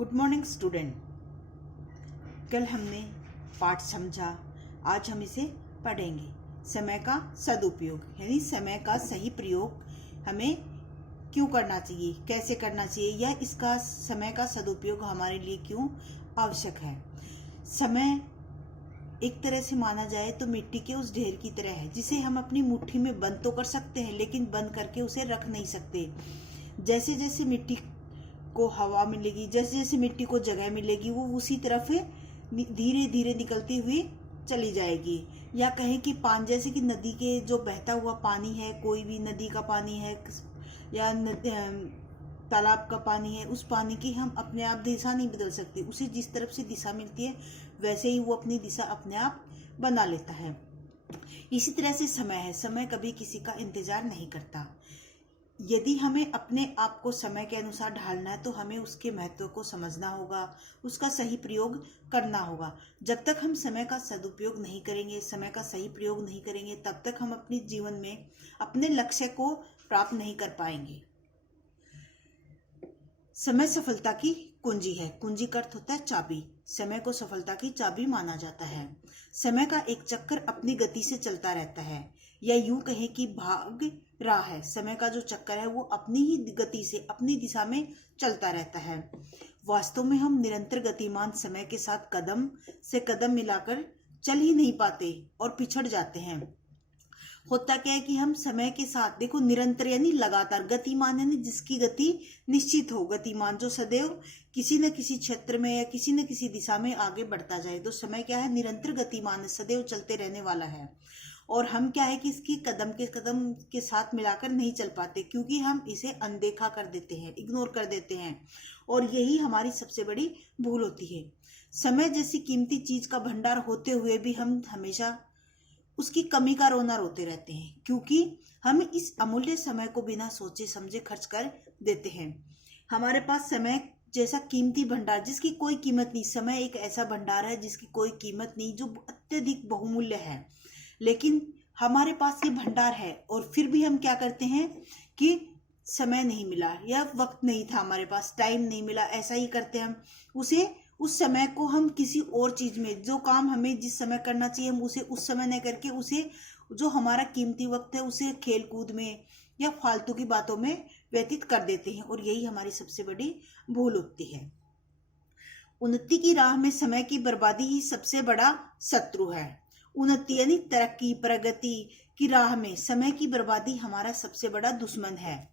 Good morning student. कल हमने पाठ समझा, आज हम इसे पढ़ेंगे। समय का सदुपयोग यानी समय का सही प्रयोग हमें क्यों करना चाहिए, कैसे करना चाहिए, या इसका समय का सदुपयोग हमारे लिए क्यों आवश्यक है। समय एक तरह से माना जाए तो मिट्टी के उस ढेर की तरह है जिसे हम अपनी मुट्ठी में बंद तो कर सकते हैं, लेकिन बंद करके उसे रख नहीं सकते। जैसे जैसे मिट्टी को हवा मिलेगी, जैसे जैसे मिट्टी को जगह मिलेगी, वो उसी तरफ धीरे धीरे निकलती हुई चली जाएगी। या कहें कि पानी, जैसे कि नदी के जो बहता हुआ पानी है, कोई भी नदी का पानी है या तालाब का पानी है, उस पानी की हम अपने आप दिशा नहीं बदल सकते। उसे जिस तरफ से दिशा मिलती है वैसे ही वो अपनी दिशा अपने आप बना लेता है। इसी तरह से समय है, समय कभी किसी का इंतजार नहीं करता। यदि हमें अपने आप को समय के अनुसार ढालना है तो हमें उसके महत्व को समझना होगा, उसका सही प्रयोग करना होगा। जब तक हम समय का सदुपयोग नहीं करेंगे, समय का सही प्रयोग नहीं करेंगे, तब तक हम अपने जीवन में अपने लक्ष्य को प्राप्त नहीं कर पाएंगे। समय सफलता की कुंजी है। कुंजी का अर्थ होता है चाबी। समय को सफलता की चाबी माना जाता है। समय का एक चक्कर अपनी गति से चलता रहता है, या यूं कहें कि भाग रहा है। समय का जो चक्कर है वो अपनी ही गति से अपनी दिशा में चलता रहता है। वास्तव में हम निरंतर गतिमान समय के साथ कदम से कदम मिलाकर चल ही नहीं पाते और पिछड़ जाते हैं। होता क्या है कि हम समय के साथ, देखो, निरंतर यानी लगातार, गतिमान यानी जिसकी गति निश्चित हो, गतिमान जो सदैव किसी न किसी क्षेत्र में या किसी न किसी दिशा में आगे बढ़ता जाए। तो समय क्या है, निरंतर गतिमान है, सदैव चलते रहने वाला है। और हम क्या है कि इसकी कदम के साथ मिलाकर नहीं चल पाते, क्योंकि हम इसे अनदेखा कर देते हैं, इग्नोर कर देते हैं। और यही हमारी सबसे बड़ी भूल होती है। समय जैसी कीमती चीज का भंडार होते हुए भी हम हमेशा उसकी कमी का रोना रोते रहते हैं, क्योंकि हम इस अमूल्य समय को बिना सोचे समझे खर्च कर देते हैं। हमारे पास समय जैसा कीमती भंडार जिसकी कोई कीमत नहीं, समय एक ऐसा भंडार है जिसकी कोई कीमत नहीं, जो अत्यधिक बहुमूल्य है। लेकिन हमारे पास ये भंडार है और फिर भी हम क्या करते हैं कि समय नहीं मिला या वक्त नहीं था, हमारे पास टाइम नहीं मिला, ऐसा ही करते हैं हम। उस समय को हम किसी और चीज में, जो काम हमें जिस समय करना चाहिए, हम उसे उस समय नहीं करके उसे जो हमारा कीमती वक्त है उसे खेल कूद में या फालतू की बातों में व्यतीत कर देते हैं। और यही हमारी सबसे बड़ी भूल होती है। उन्नति की राह में समय की बर्बादी ही सबसे बड़ा शत्रु है। उन्नति यानी तरक्की, प्रगति की राह में समय की बर्बादी हमारा सबसे बड़ा दुश्मन है।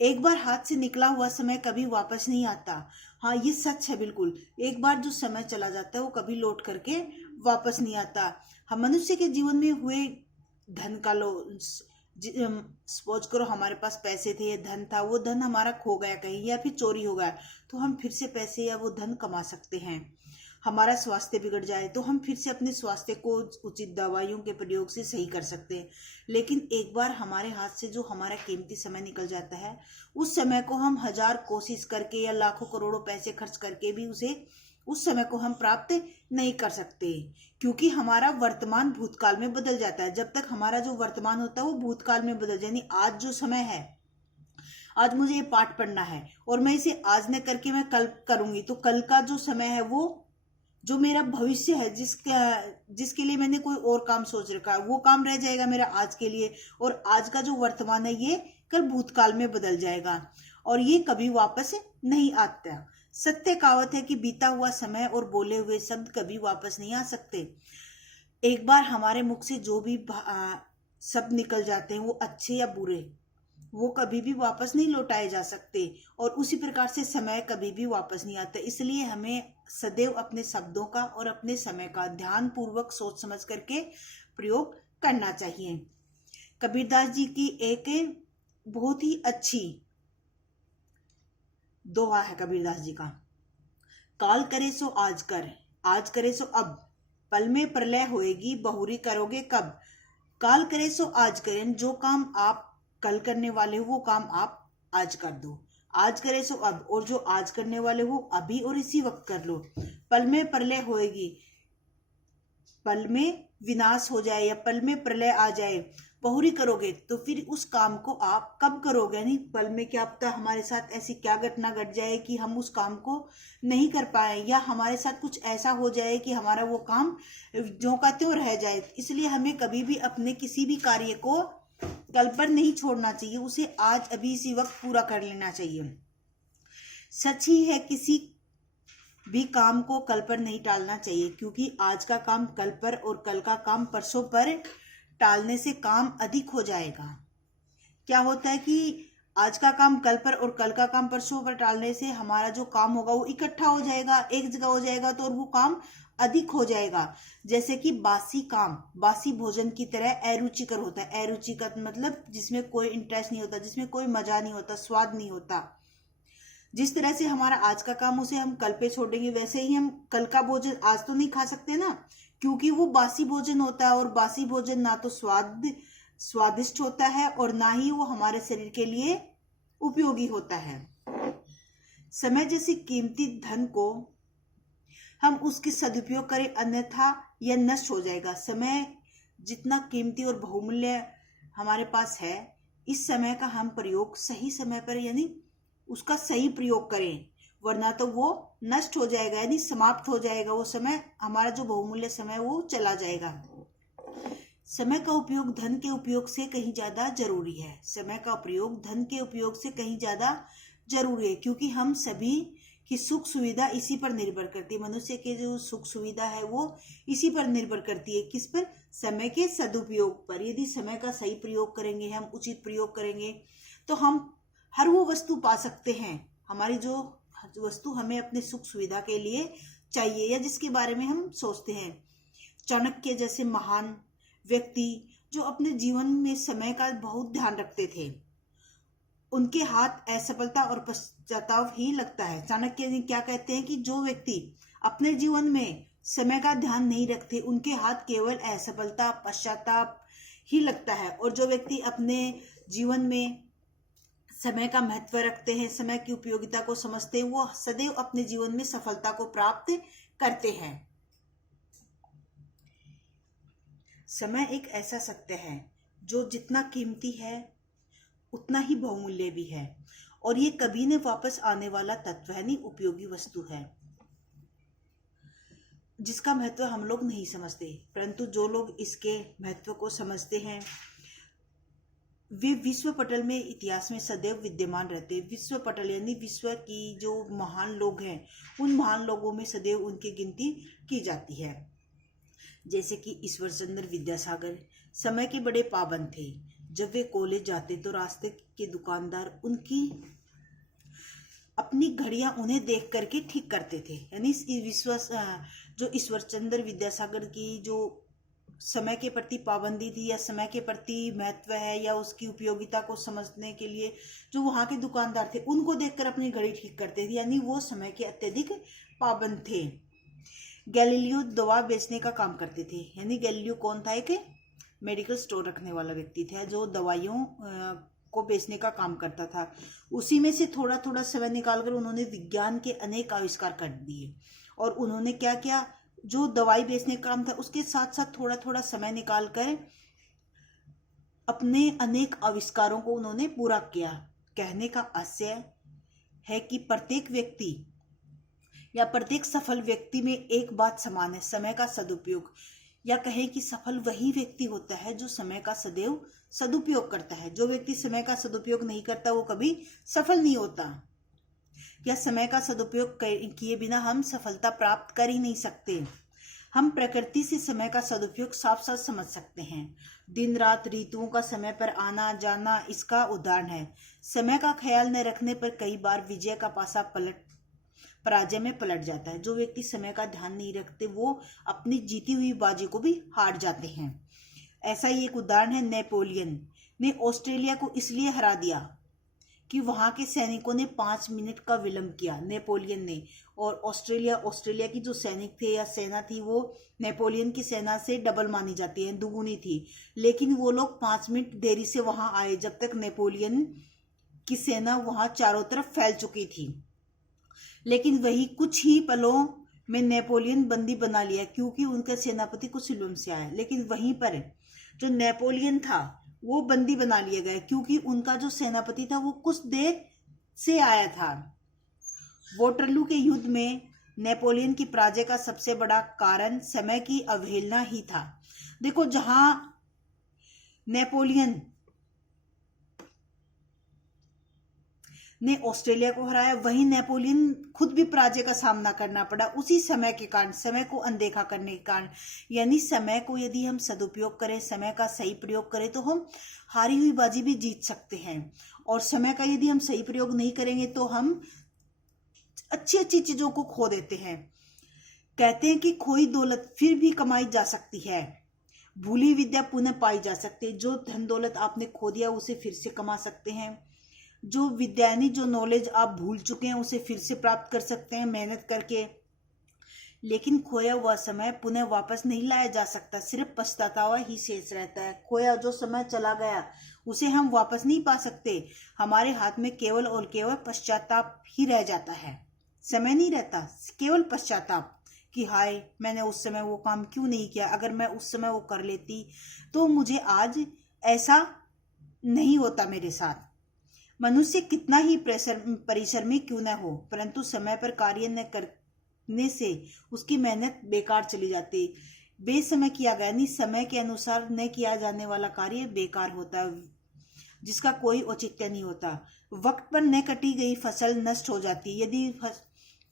एक बार हाथ से निकला हुआ समय कभी वापस नहीं आता। हाँ, ये सच है बिल्कुल। एक बार जो समय चला जाता है वो कभी लौट करके वापस नहीं आता। हम मनुष्य के जीवन में हुए धन का सपोज करो हमारे पास पैसे थे, धन था, वो धन हमारा खो गया कहीं या फिर चोरी हो गया, तो हम फिर से पैसे या वो धन कमा सकते हैं। हमारा स्वास्थ्य बिगड़ जाए तो हम फिर से अपने स्वास्थ्य को उचित दवाइयों के प्रयोग से सही कर सकते हैं। लेकिन एक बार हमारे हाथ से जो हमारा कीमती समय निकल जाता है, उस समय को हम हजार कोशिश करके या लाखों करोड़ों पैसे खर्च करके भी उस समय को हम प्राप्त नहीं कर सकते, क्योंकि हमारा वर्तमान भूतकाल में बदल जाता है। जब तक हमारा जो वर्तमान होता है वो भूतकाल में बदल जाए, यानी आज जो समय है, आज मुझे ये पाठ पढ़ना है और मैं इसे आज न करके मैं कल करूंगी, तो कल का जो समय है वो जो मेरा भविष्य है, जिसके लिए मैंने कोई और काम सोच रखा है, वो काम रह जाएगा मेरा आज के लिए। और आज का जो वर्तमान है ये कल भूतकाल में बदल जाएगा और ये कभी वापस नहीं आता। सत्य कहावत है कि बीता हुआ समय और बोले हुए शब्द कभी वापस नहीं आ सकते। एक बार हमारे मुख से जो भी शब्द निकल जाते हैं, वो अच्छे या बुरे, वो कभी भी वापस नहीं लौटाए जा सकते। और उसी प्रकार से समय कभी भी वापस नहीं आता। इसलिए हमें सदैव अपने शब्दों का और अपने समय का ध्यान पूर्वक सोच समझ करके प्रयोग करना चाहिए। कबीरदास जी की एक बहुत ही अच्छी दोहा है कबीरदास जी का। काल करे सो आज कर, आज करे सो अब, पल में प्रलय होएगी, बहुरी करोगे कब। काल करे सो आज करें, जो काम आप कल करने वाले हो वो काम आप आज कर दो। आज करे सो अब, और जो आज करने वाले हो अभी और इसी वक्त कर लो। पल में प्रलय होएगी, पल में विनाश हो जाए या पल में प्रलय आ जाए बहुरी करोगे तो फिर उस काम को आप कब करोगे, यानी पल में क्या पता हमारे साथ ऐसी क्या घटना घट जाए कि हम उस काम को नहीं कर पाए, या हमारे साथ कुछ ऐसा हो जाए कि हमारा वो काम ज्यों का त्यों रह जाए। इसलिए हमें कभी भी अपने किसी भी कार्य को कल पर नहीं छोड़ना चाहिए, उसे आज अभी इसी वक्त पूरा कर लेना चाहिए। सच ही है, किसी भी काम को कल पर नहीं टालना चाहिए, क्योंकि आज का काम कल पर और कल का काम परसों पर टालने से काम अधिक हो जाएगा। क्या होता है कि आज का काम कल पर और कल का काम परसों पर टालने से हमारा जो काम होगा वो इकट्ठा हो जाएगा, एक जगह हो जाएगा, तो और वो काम अधिक हो जाएगा। जैसे कि बासी काम बासी भोजन की तरह अरुचिकर होता है। अरुचिकर मतलब जिसमें कोई इंटरेस्ट नहीं होता, जिसमें कोई मजा नहीं होता, स्वाद नहीं होता। जिस तरह से हमारा आज का काम उसे हम कल पे छोड़ेंगे, वैसे ही हम कल का भोजन आज तो नहीं खा सकते ना, क्योंकि वो बासी भोजन होता है, और बासी भोजन ना तो स्वादिष्ट होता है और ना ही वो हमारे शरीर के लिए उपयोगी होता है। समय जैसी कीमती धन को हम उसकी सदुपयोग करें, अन्यथा यह नष्ट हो जाएगा। समय जितना कीमती और बहुमूल्य हमारे पास है, इस समय का हम प्रयोग सही समय पर यानी उसका सही प्रयोग करें, वरना तो वो नष्ट हो जाएगा, यानी समाप्त हो जाएगा। वो समय हमारा जो बहुमूल्य समय वो चला जाएगा। समय का उपयोग धन के उपयोग से कहीं ज्यादा जरूरी है। समय का प्रयोग धन के उपयोग से कहीं ज्यादा जरूरी है, क्योंकि हम सभी की सुख सुविधा इसी पर निर्भर करती है। मनुष्य के जो सुख सुविधा है वो इसी पर निर्भर करती है। किस पर? समय के सदुपयोग पर। यदि समय का सही प्रयोग करेंगे, हम उचित प्रयोग करेंगे, तो हम हर वो वस्तु पा सकते हैं, हमारी जो वस्तु हमें अपने सुख सुविधा के लिए चाहिए या जिसके बारे में हम सोचते हैं। चाणक्य जैसे महान व्यक्ति जो अपने जीवन में समय का बहुत ध्यान रखते थे, उनके हाथ असफलता और पश्चाताप ही लगता है। चाणक्य जी क्या कहते हैं कि जो व्यक्ति अपने जीवन में समय का ध्यान नहीं रखते, उनके हाथ केवल असफलता पश्चाताप ही लगता है। और जो व्यक्ति अपने जीवन में समय का महत्व रखते हैं, समय की उपयोगिता को समझते हैं, वो सदैव अपने जीवन में सफलता को प्राप्त करते हैं। समय एक ऐसा सत्य है जो जितना कीमती है उतना ही बहुमूल्य भी है, और ये कभी न वापस आने वाला तत्व है, नहीं उपयोगी वस्तु है, जिसका महत्व हम लोग नहीं समझते। परंतु जो लोग इसके महत्व को समझते हैं वे विश्व पटल में, इतिहास में सदैव विद्यमान रहते हैं। विश्व पटल यानी विश्व की जो महान लोग हैं, उन महान लोगों में सदैव उनकी गिनती की जाती है। जैसे कि ईश्वर चंद्र विद्यासागर समय के बड़े पाबंद थे। जब वे कॉलेज जाते तो रास्ते के दुकानदार उनकी अपनी घड़ियां उन्हें देख करके ठीक करते थे। यानी जो ईश्वर चंद्र विद्यासागर की जो समय के प्रति पाबंदी थी, या समय के प्रति महत्व है, या उसकी उपयोगिता को समझने के लिए जो वहाँ के दुकानदार थे उनको देखकर अपनी घड़ी ठीक करते थे, यानी वो समय के अत्यधिक पाबंद थे। गैलीलियो दवा बेचने का काम करते थे। यानी गैलीलियो कौन था? एक मेडिकल स्टोर रखने वाला व्यक्ति था जो दवाइयों को बेचने का काम करता था। उसी में से थोड़ा थोड़ा समय निकालकर उन्होंने विज्ञान के अनेक आविष्कार कर दिए। और उन्होंने क्या किया, जो दवाई बेचने का काम था उसके साथ साथ थोड़ा थोड़ा समय निकालकर अपने अनेक आविष्कारों को उन्होंने पूरा किया। कहने का आशय है कि प्रत्येक व्यक्ति या प्रत्येक सफल व्यक्ति में एक बात समान है, समय का सदुपयोग। या कहें कि सफल वही व्यक्ति होता है जो समय का सदैव सदुपयोग करता है। जो व्यक्ति समय का सदुपयोग नहीं करता वो कभी सफल नहीं होता। या समय का सदुपयोग किए बिना हम सफलता प्राप्त कर ही नहीं सकते। हम प्रकृति से समय का सदुपयोग साफ साफ समझ सकते हैं। दिन रात ऋतुओं का समय पर आना जाना इसका उदाहरण है। समय का ख्याल न रखने पर कई बार विजय का पासा पराजय में पलट जाता है। जो व्यक्ति समय का ध्यान नहीं रखते वो अपनी जीती हुई बाजी को भी हार जाते हैं। ऐसा ही एक उदाहरण है, नेपोलियन ने ऑस्ट्रेलिया को इसलिए हरा दिया कि वहां के सैनिकों ने 5 मिनट का विलंब किया, नेपोलियन ने। और ऑस्ट्रेलिया की जो सैनिक थे या सेना थी वो नेपोलियन की सेना से डबल मानी जाती है, दुगुनी थी। लेकिन वो लोग 5 मिनट देरी से वहां आए जब तक नेपोलियन की सेना वहां चारों तरफ फैल चुकी थी। लेकिन वही कुछ ही पलों में नेपोलियन बंदी बना लिया क्योंकि उनका सेनापति कुछ विलंब से आया। लेकिन वहीं पर जो नेपोलियन था वो बंदी बना लिए गए, क्योंकि उनका जो सेनापति था वो कुछ देर से आया था। वोटरलू के युद्ध में नेपोलियन की पराजय का सबसे बड़ा कारण समय की अवहेलना ही था। देखो, जहां नेपोलियन ने ऑस्ट्रेलिया को हराया, वहीं नेपोलियन खुद भी पराजय का सामना करना पड़ा उसी समय के कारण, समय को अनदेखा करने के कारण। यानी समय को यदि हम सदुपयोग करें, समय का सही प्रयोग करें, तो हम हारी हुई बाजी भी जीत सकते हैं। और समय का यदि हम सही प्रयोग नहीं करेंगे तो हम अच्छी अच्छी चीजों को खो देते हैं। कहते हैं कि खोई दौलत फिर भी कमाई जा सकती है, भूली विद्या पुनः पाई जा सकती है। जो धन दौलत आपने खो दिया उसे फिर से कमा सकते हैं। जो विद्यानी, जो नॉलेज आप भूल चुके हैं उसे फिर से प्राप्त कर सकते हैं मेहनत करके। लेकिन खोया हुआ समय पुनः वापस नहीं लाया जा सकता, सिर्फ पछतावा ही शेष रहता है। खोया जो समय चला गया उसे हम वापस नहीं पा सकते। हमारे हाथ में केवल और केवल पश्चाताप ही रह जाता है, समय नहीं रहता, केवल पश्चाताप कि हाय, मैंने उस समय वो काम क्यों नहीं किया। अगर मैं उस समय वो कर लेती तो मुझे आज ऐसा नहीं होता मेरे साथ। मनुष्य कितना ही परिश्रमी क्यों न हो, परंतु समय पर कार्य न करने से उसकी मेहनत बेकार चली जाती। बेसमय किया गया, यानी समय के अनुसार न किया जाने वाला कार्य बेकार होता है, जिसका कोई औचित्य नहीं होता। वक्त पर न कटी गई फसल नष्ट हो जाती। यदि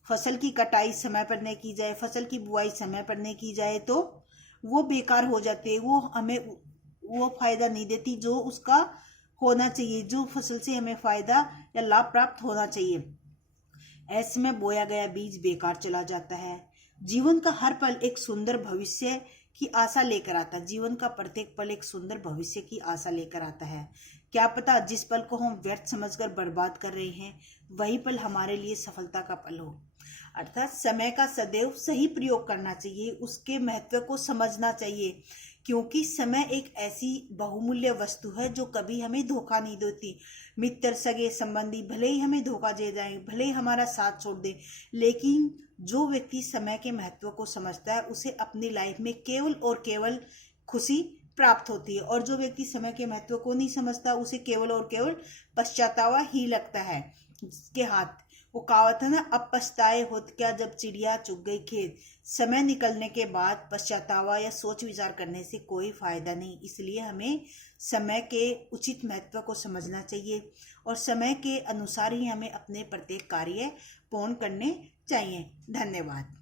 फसल की कटाई समय पर न की जाए, फसल की बुआई समय पर न की जाए, तो वो बेकार हो जाती है। वो हमें वो फायदा नहीं देती जो उसका होना चाहिए, जो फसल से हमें फायदा या लाभ प्राप्त होना चाहिए। ऐसे में बोया गया बीज बेकार चला जाता है। जीवन का हर पल एक सुंदर भविष्य की आशा लेकर आता है। जीवन का प्रत्येक पल एक सुंदर भविष्य की आशा लेकर आता है। क्या पता जिस पल को हम व्यर्थ समझकर बर्बाद कर रहे हैं वही पल हमारे लिए सफलता का पल हो। अर्थात समय का सदैव सही प्रयोग करना चाहिए, उसके महत्व को समझना चाहिए, क्योंकि समय एक ऐसी बहुमूल्य वस्तु है जो कभी हमें धोखा नहीं देती। मित्र, सगे संबंधी भले ही हमें धोखा दे जाएं, भले ही हमारा साथ छोड़ दें, लेकिन जो व्यक्ति समय के महत्व को समझता है उसे अपनी लाइफ में केवल और केवल खुशी प्राप्त होती है। और जो व्यक्ति समय के महत्व को नहीं समझता उसे केवल और केवल पश्चातावा ही लगता है। जिसके हाथ वो कहावत है ना, अब पछताए होत क्या जब चिड़िया चुग गई खेत। समय निकलने के बाद पश्चातावा या सोच विचार करने से कोई फायदा नहीं। इसलिए हमें समय के उचित महत्व को समझना चाहिए और समय के अनुसार ही हमें अपने प्रत्येक कार्य पूर्ण करने चाहिए। धन्यवाद।